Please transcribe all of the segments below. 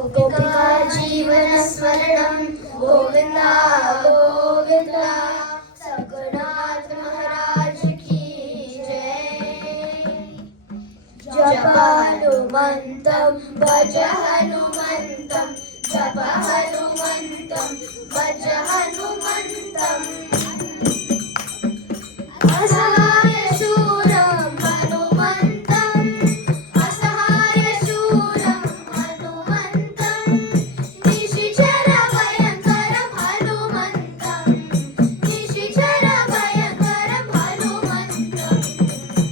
गोपिका जीवन स्मरणं गोविंदा गोविंदा। सद्गुरुनाथ महाराज की जय। जप हनुमन्तं भज हनुमन्तं, जप हनुमन्तं भज हनुमन्तं। असहाय शूरं हनुमन्तं, असहाय शूरं हनुमन्तं, निशिचर भयङ्करं हनुमन्तं, निशिचर भयङ्करं हनुमन्तं।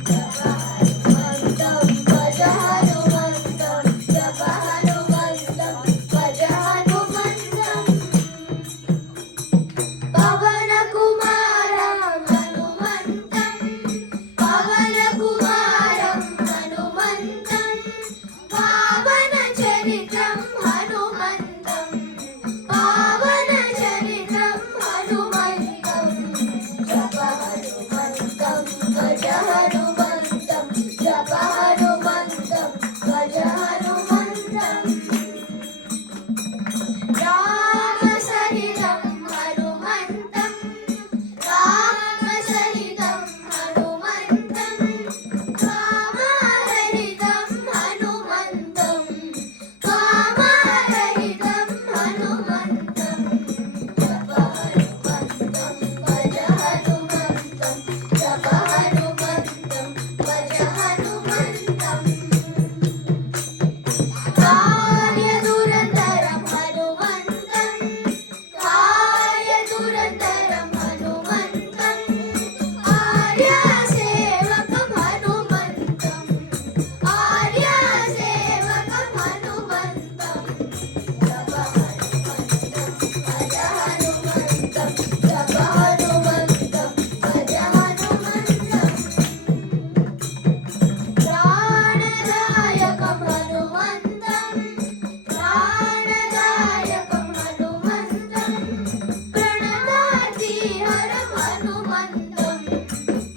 जप हनुमन्तं भज हनुमन्तं, जप हनुमन्तं भज हनुमन्तं। पवनकुमारं हनुमन्तं, पवनकुमारं हनुमन्तं, पावनचरित्रं हनुमन्तं, पावनचरित्रं हनुमन्तं। जप हनुमन्तं भज हनुमन्तं, जप हनुमन्तं भज हनुमन्तं। रामसहितं हनुमन्तं, रामसहितं हनुमन्तं, कामरहितं हनुमन्तं, कामरहितं हनुमन्तं। जप हनुमन्तं भज हनुमन्तं, जप हनुमन्तं भज हनुमन्तं। कार्यदुरन्तरं हनुमन्तं, कार्यदुरन्तरं हनुमन्तं, आर्यसेवकं हनुमन्तं, आर्यसेवकं हनुमन्तं। जप हनुमन्तं भज हनुमन्तं, जप हनुमन्तं भज हनुमन्तं। प्राणदायकं हनुमन्तं, प्राणदायकं हनुमन्तं, प्रणतातिहरं हनुमन्तं,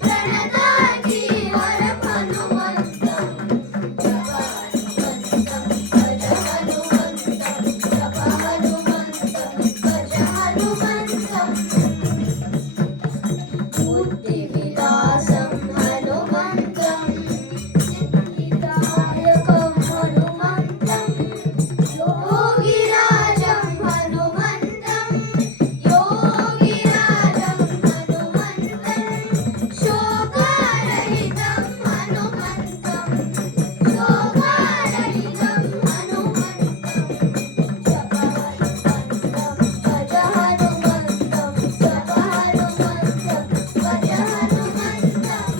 प्रणतातिहरं हनुमन्तं। जप हनुमन्तं भज हनुमन्तं, जप हनुमन्तं भज हनुमन्तं। बुद्धिविलासं हनुमन्तं, सिद्धिदायकं हनुमन्तं, योगिराजं हनुमन्तं, योगिराजं हनुमन्तं, शोकरहितं हनुमन्तं, शोकरहितं हनुमन्तं। जप हनुमन्तं भज हनुमन्तं, जप हनुमन्तं भज हनुमन्तं।